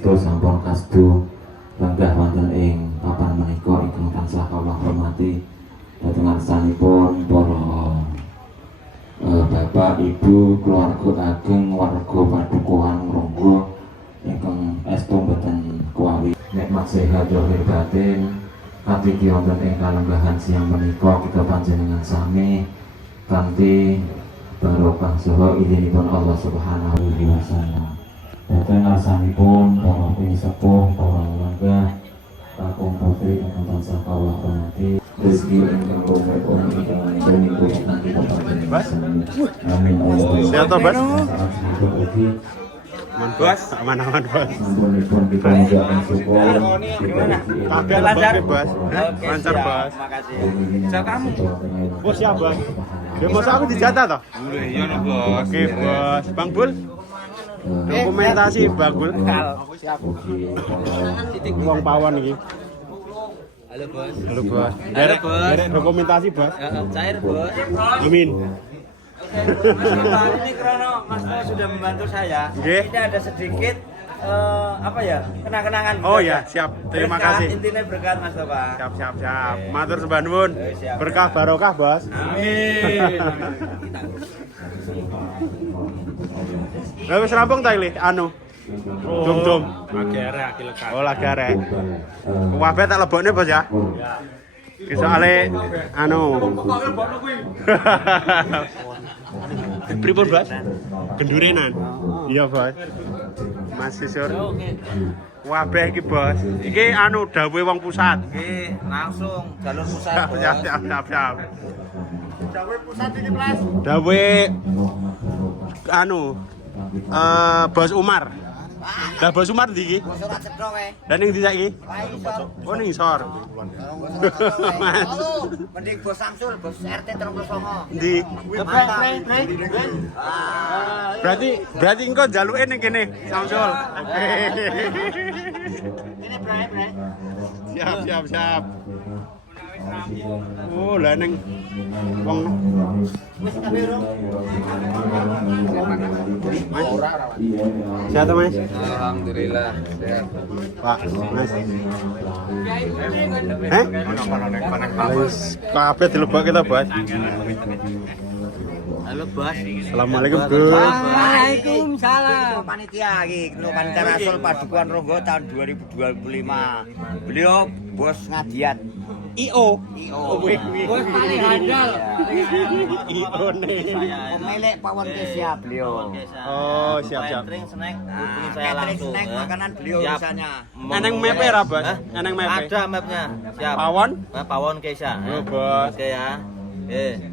Swastiastu sampun kasdu lenggah wonten ing papan menika ingkang tansah kawula hormati dhateng ngarsanipun para Bapak, Ibu, keluarga ageng, warga padukuhan Ronggo ingkang estu boten kuwawi nikmat sehat lahir batin katiki wonten ing kalenggahan siang menika kita panjenengan sami kanthi barokah saha idinipun Allah Subhanahu wa taala. Dhateng ngarsanipun para sepuh, para lenggah, kakung putri ingkang tansah kawula hormati, rezeki ingkang umur ingkang puniku kanthi panjenengan sami. Amin. Sehat toh, Bas? Bos, aman-aman, Bos. Sampunipun dipanjatkan syukur. Tapi lancar, Bos. Lancar, Bos. Makasih. Kamu. Bos siap, Bos. Ya, Bos aku dijatah toh? Iya, Bos. Oke, Bos. Bang Bul. Dokumentasi Bang Bul. Siap. Wong pawon iki. Halo, Bos. Halo, Bos. Halo, Bos. Derek dokumentasi, Bos. Cair, Bos. Amin. Ini Krono, Mas Mo sudah membantu saya. Nggih. Ini ada sedikit kenang-kenangan. Oh ya, siap. Terima Berkah, kasih. intinya berkat Mas Bapak. Siap. Matur sembah nuwun. Siap. Berkah barokah, Bos. Amin. Lah wis rampung ta iki anu. Dum-dum. Lagi arek iki lekat. Oh, lagi arek. Kabeh tak lebokne, Bos ya. Ki soalé anu. Pripun, Bos? Gendurenan. Iya, Bos. Mas Sisur. Kabeh iki, Bos. Iki anu dawuhe wong pusat. Oke, langsung jalur pusat. Siap. Dawuhe pusat iki, Plas. Dawuhe anu Bos Umar. Lah Bos Umar ndi iki? Bos ora cedhok kowe. Lah ning ndi saiki? Oh ning isor. Mending Bos Samsul, Bos RT 39. Ndi? Berarti engko njaluke ning kene, Samsul. Oke. Ini Bray. Siap. Oh, lah ning wong Wis kabeh ro. sehat Mas? Alhamdulillah. Pak, Mas. Wis kabeh dilebok kita, Bos. Halo, Bos. Assalamualaikum, Gus. Waalaikumsalam. Panitia iki, Panitia Rasul Padukuhan Ronggo tahun 2025. Beliau Bos Ngadiat. IO. Bos paling handal. IO nih. Pemilik Pawon Kesia beliau. Oh, siap. Catering snack hubungi saya Catering langsung snack ya. makanan beliau Siap. misalnya. Eneng mepe ra, Bos? Hah? Eneng mepe. Ada mapnya. Siap. Pawon? Nah, Pawon Kesia. Oh, Bos. Oke ya.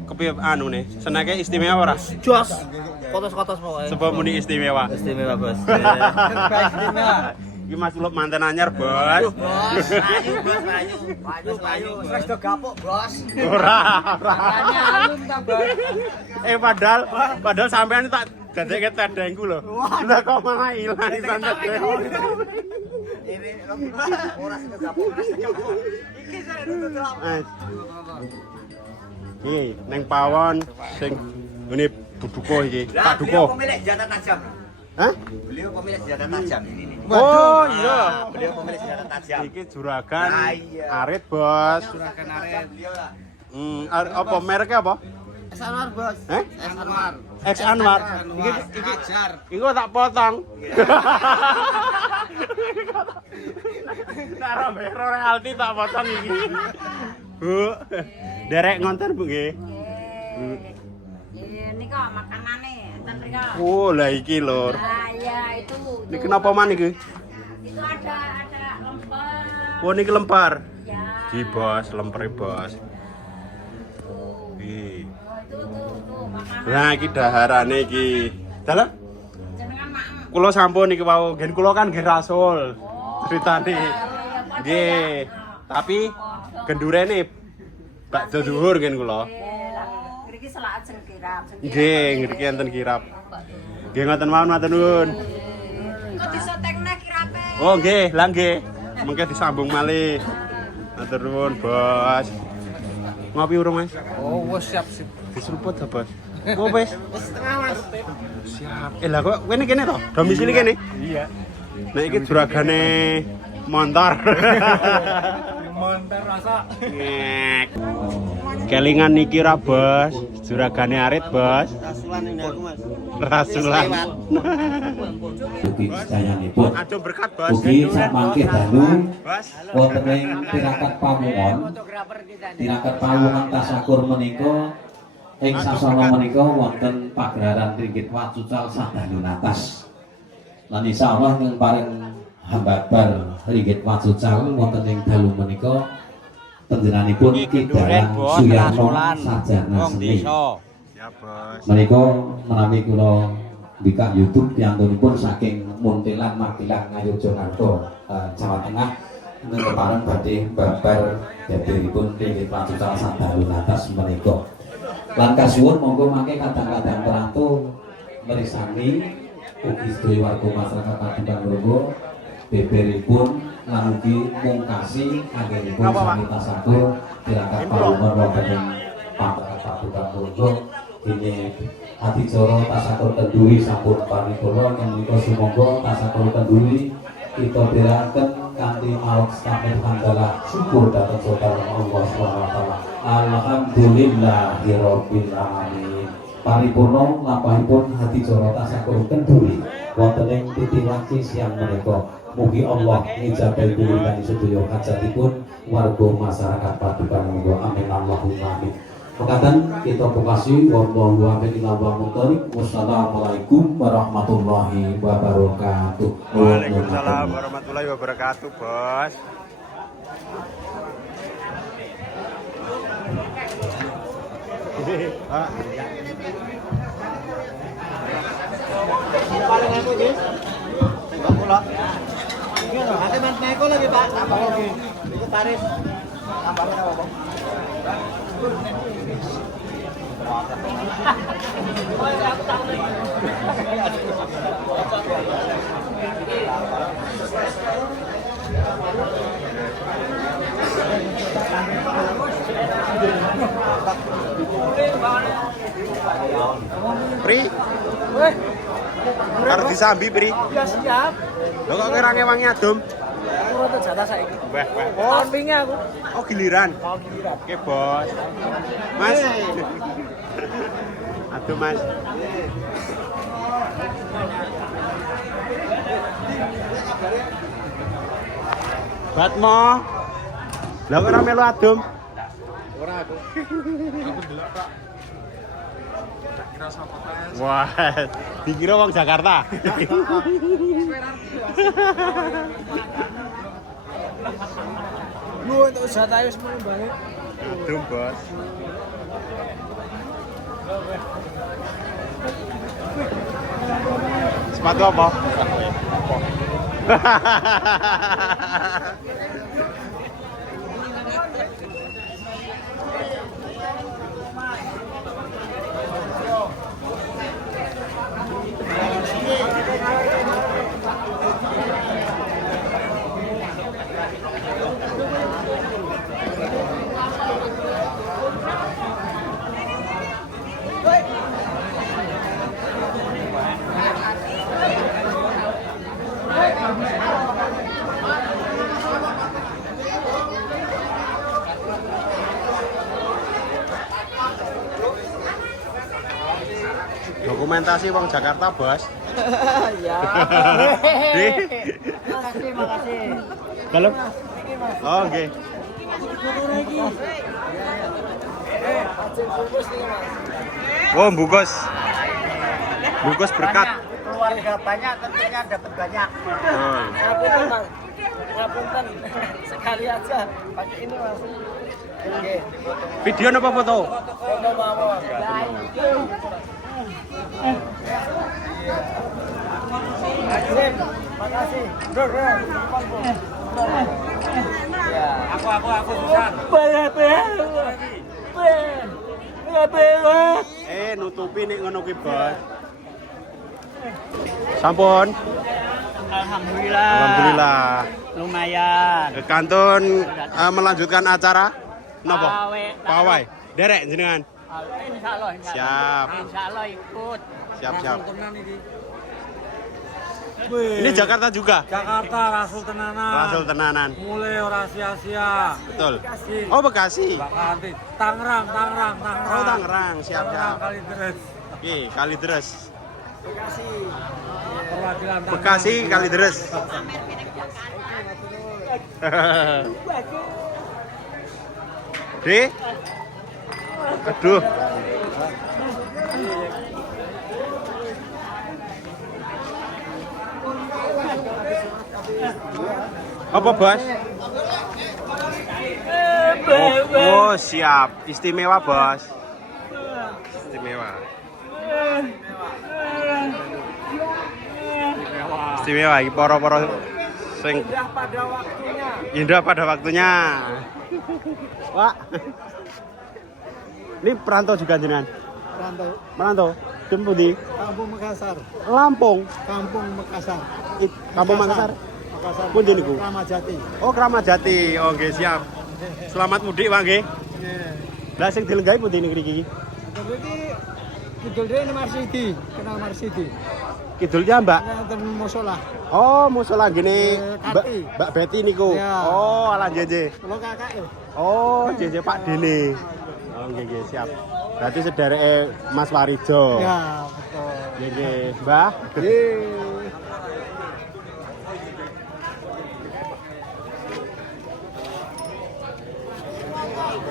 Kepiye anu nih? Senake istimewa ora? Jos. Kotos-kotos pokoknya. Sebab muni istimewa. Istimewa, Bos. Iki Mas Lup mantan anyar, Bos. Ayu, wis do gapuk, Bos. Ora. Padahal sampean tak dadekke tedengku lho. Lah kok malah ilang isan tedeng. Ini ora sing gapuk, ora sing gapuk. Iki sare nuntut Mas. Iki neng pawon sing ngene buduko iki, Pak Beliau Duko. pemilik senjata tajam. Hah? Beliau pemilik senjata tajam. Oh iya. Beliau pemilik senjata tajam. Iki juragan Ah, iya. arit, Bos. Juragan area beliau lah. Apa mereknya apa? S Anwar, Bos. Eh? S Anwar. X Anwar. Iki tak potong. Nara bero realty tak potong iki. Bu. Derek ngonten Bu nggih. Ini kok makanannya, enten mriko. Oh, lah iki lur. Ah iya itu. Ini kenapa man iki? Itu ada lemper. Oh, niki lempar. Ya. Di Bos, lempere Bos. Iki. Tuh makanan. Nah, iki daharane iki. Dalah Jenengan mak. kula sampun iki wau, gen kula kan nggih rasul. Ceritane. Nggih. Tapi gendurene bakdo dhuwur gen kula. Ngriki selak ajeng kirap. Nggih, ngriki enten kirap. Nggih ngoten mawon matur nuwun. Kok disotekne kirape? Oh, nggih, lah nggih. Mengke disambung malih. Matur nuwun, Bos. Ngopi urung, Mas? Oh, wes siap. Diseruput ta, Bos? Oh, wis. Setengah, Mas. Siap. Lah kok kene to? Domisili kene? Iya. Nek iki juragane montor. Monter rasa. Ngek. Kelingan niki ra, Bos. Juragane arit, Bos. Rasulan ini aku, Mas. Rasulan. Ugi sedayanipun. Aduh berkat, Bos. Ugi samangke dalu Bos. wonten ing tirakat pawungan. Tirakat pawungan tasakur menika ing sasana menika wonten pagelaran ringgit wacucal sadalu natas. Lan insyaallah ing paring hambabar ringgit wacucal wonten ing dalu menika panjenenganipun Kidalang Suyarno Sarjana Seni. Ya, Bos. Menika menawi kula bika YouTube piyantunipun saking Muntilan Magelang Ngayogyakarta, Jawa Tengah menika pareng badhe babar dhatengipun ringgit wacucal sadalu natas menika. Lan kasuwun monggo mangke kadang-kadang perantu merisani ugi sedaya warga masyarakat Padukan Ronggo beberipun lan ugi mungkasi anggenipun sami tasakur tirakat pawungan wonten ing Padukan Ronggo dene adicara tasakur kenduri sampun paripurna menika sumangga tasakur kenduri kita dherekaken kanthi maos sami handala syukur dhateng saudara Allah Subhanahu wa taala. Alhamdulillahirabbil alamin. Paripurna lampahipun adicara tasakur kenduri wonten ing titiwati siang menika. Mugi Allah ngijabahi kula sedaya hajatipun warga masyarakat Padukan Ronggo. Amin Allahumma amin. Mekaten kita pungkasi wallahu a'lam bishawab. Wassalamualaikum warahmatullahi wabarakatuh. Waalaikumsalam warahmatullahi wabarakatuh, Bos. Paling aku, Jis. Tengok pula. Ini loh, nanti naik lagi, Pak. Tambah lagi. Itu tarif. Tambahnya apa, Bang? Pri. Arep disambi, Pri. Ya siap. Lho kok kira ngewangi adum? Urut jatah saiki. Wah. Oh, sampingnya aku. Oh, giliran. Oh, giliran. Oke, Bos. Mas. Aduh, Mas. Batmo. Lah kok ora melu adum? Ora aku. Wah, dikira wong Jakarta. Lu untuk jatah wis mau balik. Adum, Bos. Sepatu apa? Dokumentasi wong Jakarta, Bos. Ya. Makasih. Kalau oh, oke. Oh, bungkus. Bungkus berkat. Keluarga banyak tentunya dapat banyak. Oh. Ngapunten. Sekali aja pakai ini Mas. Oke. Video apa foto? Foto mawon. Makasih. Ya. Aku Susan. Nutupi nih ngono ki, Bos. Sampun. Alhamdulillah. Lumayan. Kantun melanjutkan acara napa? Pawai. Derek jenengan. Insyaallah. Siap. Insyaallah ikut. Siap. Ini Jakarta juga. Jakarta, Rasul Tenanan. Rasul Tenanan. Mulai orang sia-sia. Betul. Oh Bekasi. Bakati. Tangerang. Oh Tangerang, siap. Kalideres. Oke, Kalideres. Perwakilan Tangerang. Bekasi, Kalideres. D. Aduh. Apa bos? Oh siap, istimewa bos. Istimewa. Istimewa, iki poro-poro sing indah pada waktunya. Pak. Ini perantau juga jenengan? Perantau. Dem pundi? Kampung Makassar. Lampung. Kampung Makassar. Kampung Makassar. Pundi niku? Kramajati. Oh, Kramajati. Oh, nggih siap. Selamat mudik, Pak nggih. Lah sing dilenggahi pundi niki iki? Iki Kidul Dene Marsidi, kenal Marsidi. Kidulnya, Mbak? Wonten musola. Oh, musola gini. Kati. Mbak Betty niku. Ya. Oh, ala JJ. Kalau kakak Oh, JJ Pak Dene. Oh, nggih siap. Berarti sedereke Mas Warijo. ya betul. Nggih, Mbah.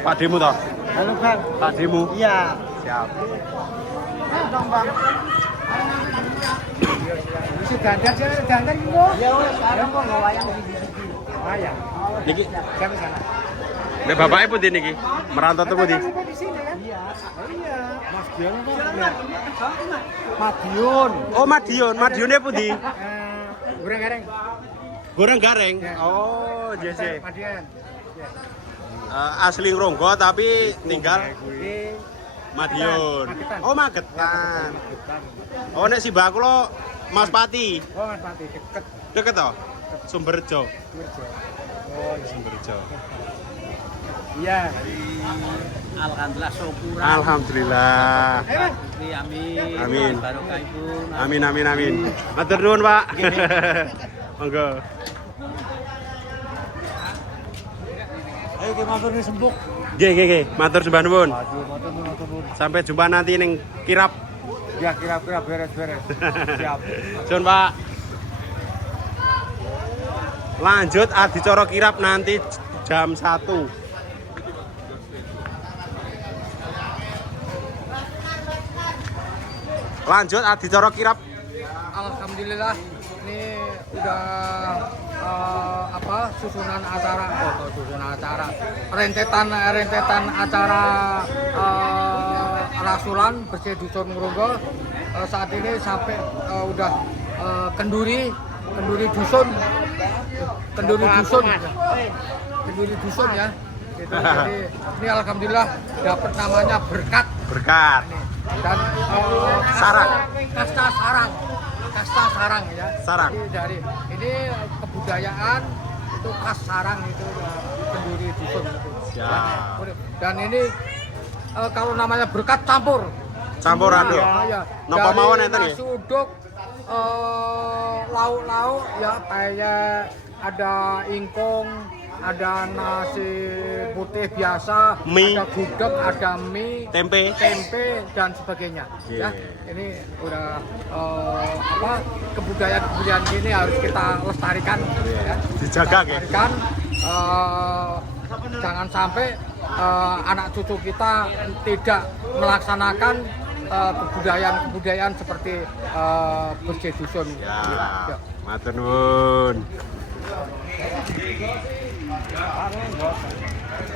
Pak Demu toh? Halo Bang. Pak Demu. Iya. Siap. Dong Bang. Wis dandan iku. Ya wis sekarang kok wayang iki. Wayang. Niki Siapa sana? nek bapake pundi niki? Merantau tuh pundi? Di sini kan? Iya. Mas Dion apa? Madiun. Oh, Madiun. Madiune pundi? Goreng gareng. Goreng gareng. Oh, JJ. Madiun. Asli Ronggo tapi tinggal Di Madiun. Magetan. Oh, Magetan. Oh, nek si Mbak kula Mas Pati. Oh, Mas Pati deket Deket toh? Sumberjo. Durjo. Oh, Sumberjo. Iya. Alhamdulillah syukur. Alhamdulillah. Amin. Amin. Barokah Ibu. Amin. Matur nuwun, Pak. Monggo. Ayo kita matur di sembuk. Nggih. Matur sembah nuwun. Aduh, matur. Sampai jumpa nanti ning kirap. Ya kira-kira beres-beres. Siap. Sun, Pak. Lanjut adicara kirap nanti jam 1. Lanjut adicara kirap. Alhamdulillah ini udah susunan acara rentetan acara rasulan bersih dusun Ngronggo saat ini sampai udah kenduri dusun ya gitu. Jadi ini alhamdulillah dapat namanya berkat dan kasta sarang ya. Sarang. Jadi dari ini kebudayaan itu khas sarang itu pendiri dusun itu. Siap. Dan ini kalau namanya berkat campur Ando. ya. Napa Dari mawon enten nggih? nasi uduk lauk-lauk ya kayak ada ingkung, ada nasi putih biasa, Mie. ada gudeg, ada mie, Tempe. dan sebagainya. Yeah. Ya, ini udah kebudayaan ini harus kita lestarikan, ya. Dijaga nggih. Lestarikan, jangan sampai anak cucu kita tidak melaksanakan kebudayaan seperti bersih dusun. Ya. Matur nuwun.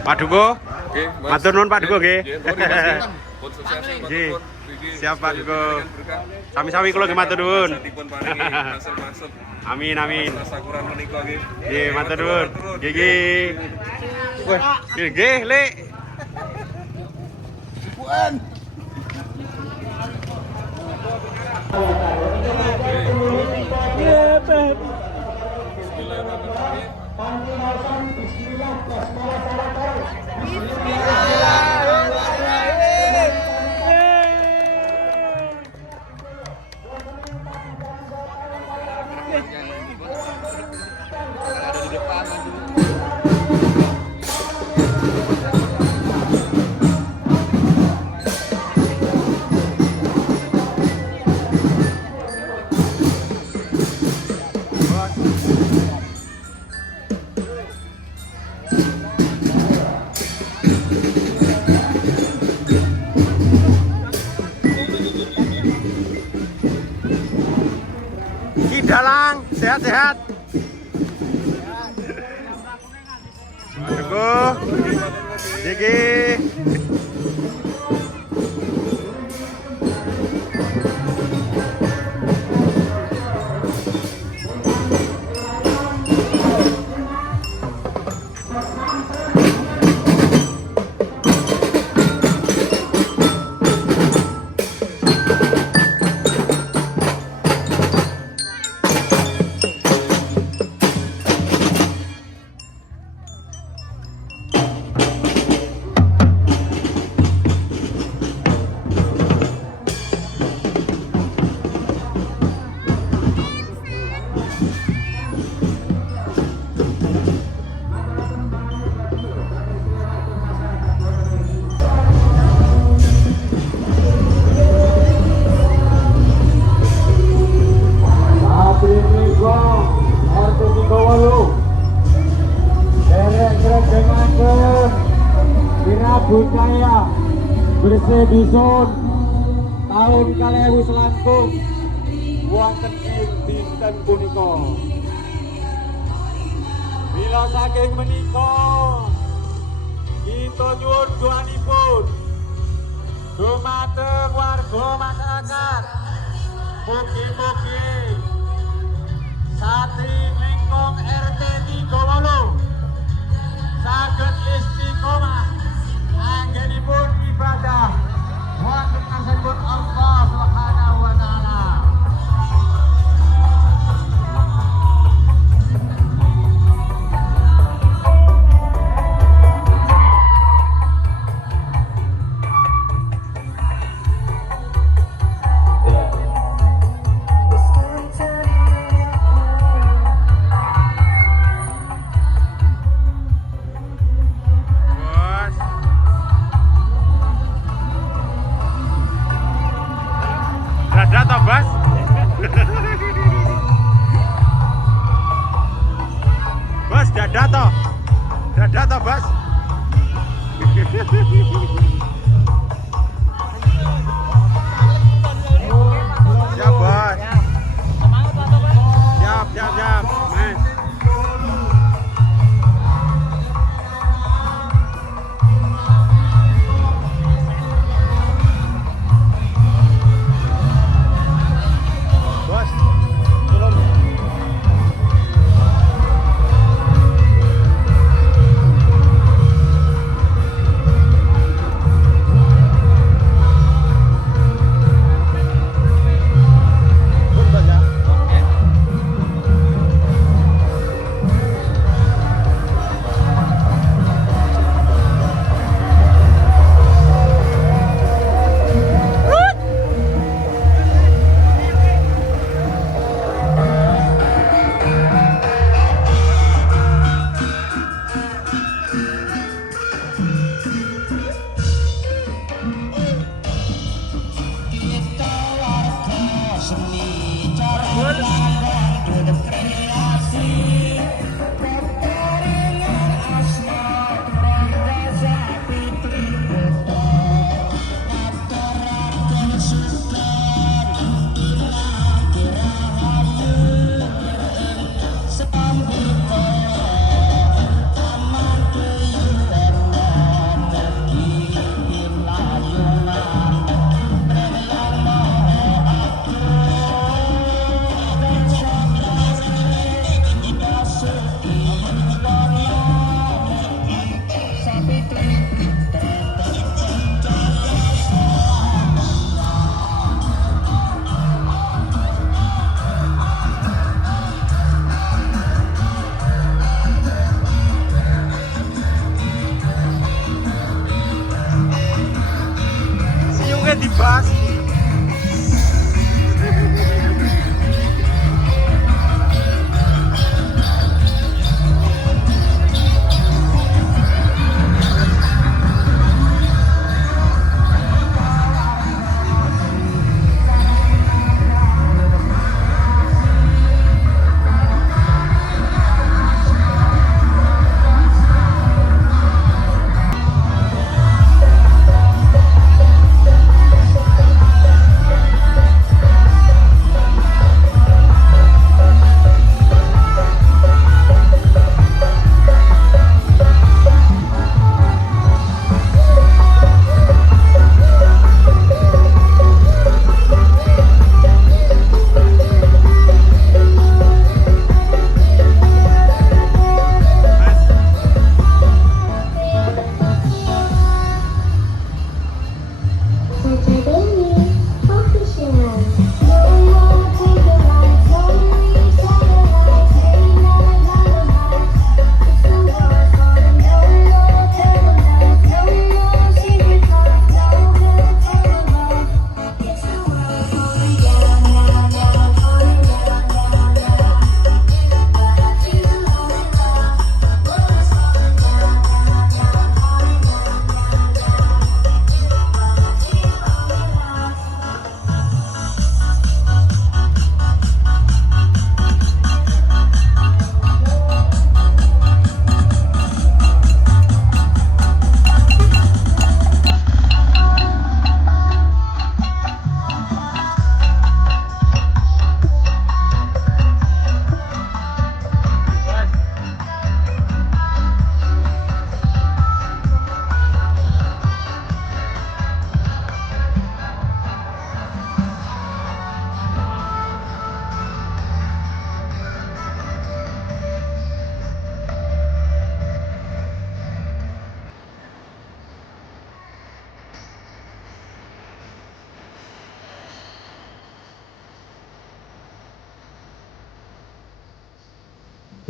Pak Duko. Matur nuwun Pak Duko nggih. Nggih. Siap Pak Duko. Sami-sami kula nggih matur nuwun. Amin. Nggih, matur nuwun. Nggih. Wah, nggih, Lek. sehat-sehat. Aduh, Diki. Budaya bersih dusun tahun 2000 selangkung wonten ing dinten punika. Mila saking menika kita nyuwun doanipun dumateng warga masyarakat, mugi-mugi satri lingkung RT 38 saged istiqomah anggenipun ibadah wonten ngarsanipun Allah Subhanahu wa taala. Dadah toh, Bas? Bas, dadah toh? Dadah toh, Bas? Siap, Bos. Siap. Mas.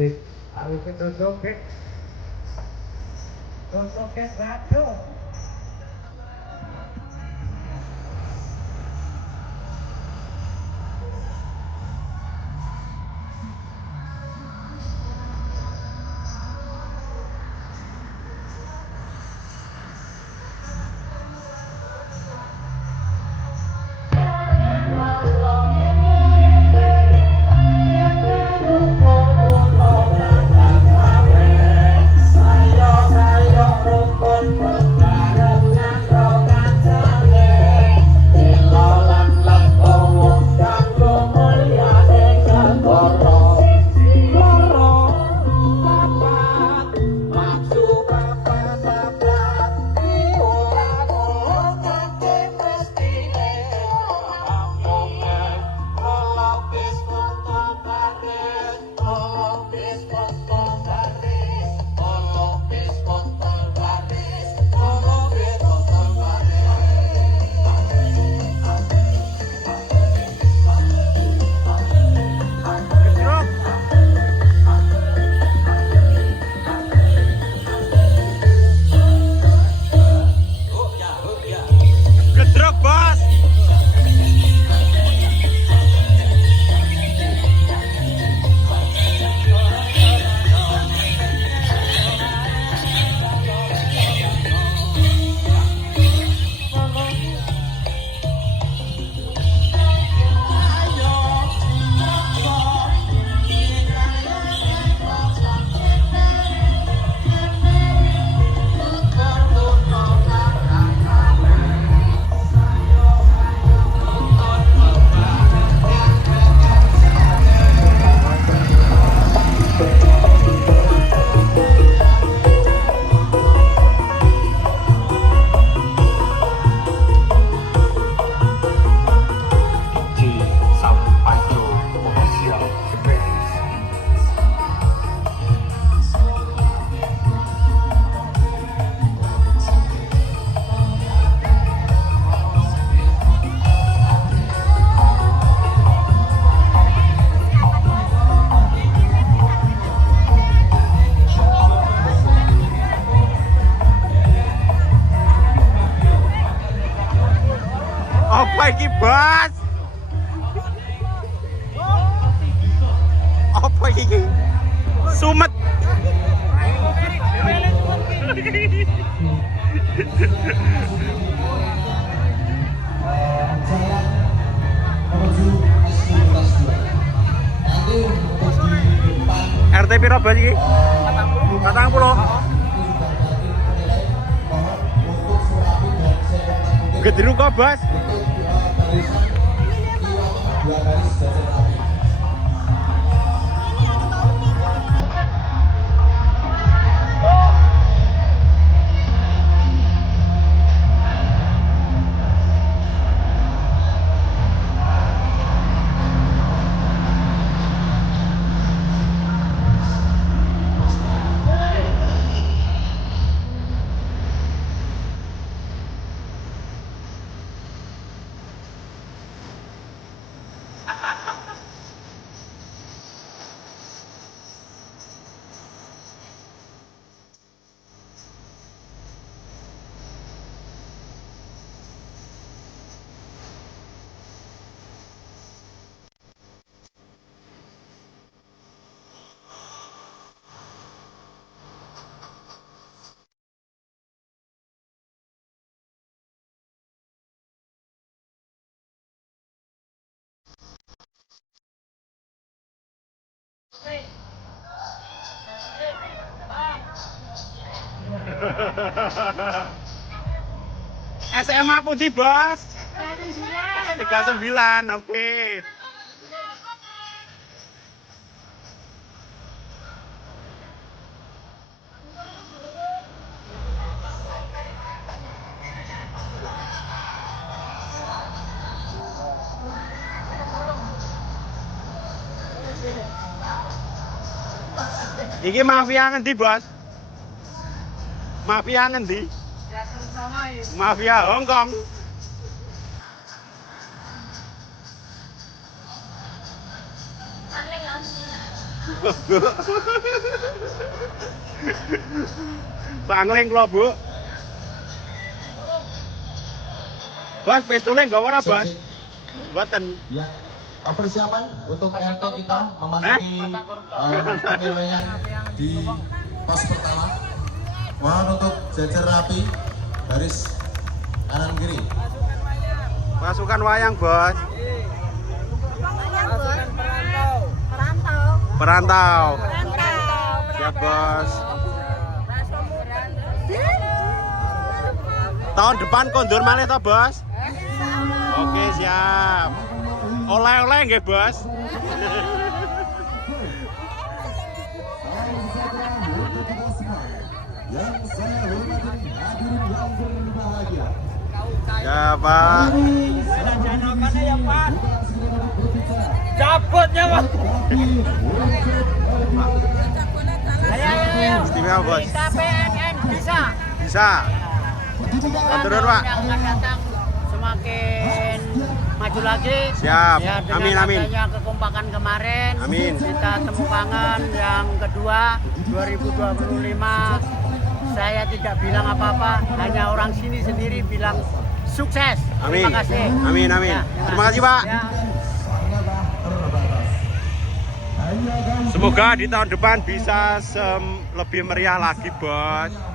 Sik, aku ketutup ke. Tutup ke ratu. Gedruk, Bos. Apa iki, Bos? Apa iki? Sumet. RT piro, Bos iki? 40. Gedruk kok, Bos? SMA Putih, Bos. 39, oke. Iki mafia ngendi, Bos? Mafia ngendi? Mafia Hongkong. Pangling kula, Bu. Bos, pistolnya enggak ora, Bos? Mboten. Ya, persiapan untuk RT kita memasuki penilaian di pos pertama. Mohon untuk jajar rapi, baris kanan kiri. Pasukan wayang, Bos. Perantau. Siap, Bos. Tahun depan kondur malih toh, Bos? Oke, siap. Oleh-oleh nggih, Bos. Ya, Pak. Cabutnya, Pak. Istimewa, Bos. KPNN bisa. Bisa. Turun, Pak. Yang akan datang semakin maju lagi. Siap. Ya, dengan Amin, amin. adanya kekompakan kemarin. Amin. Kita temu kangen yang kedua 2025. Saya tidak bilang apa-apa, hanya orang sini sendiri bilang sukses. Amin. Terima kasih. Amin, amin. Ya, Terima kasih, Pak. Ya. Semoga di tahun depan bisa lebih meriah lagi, Bos.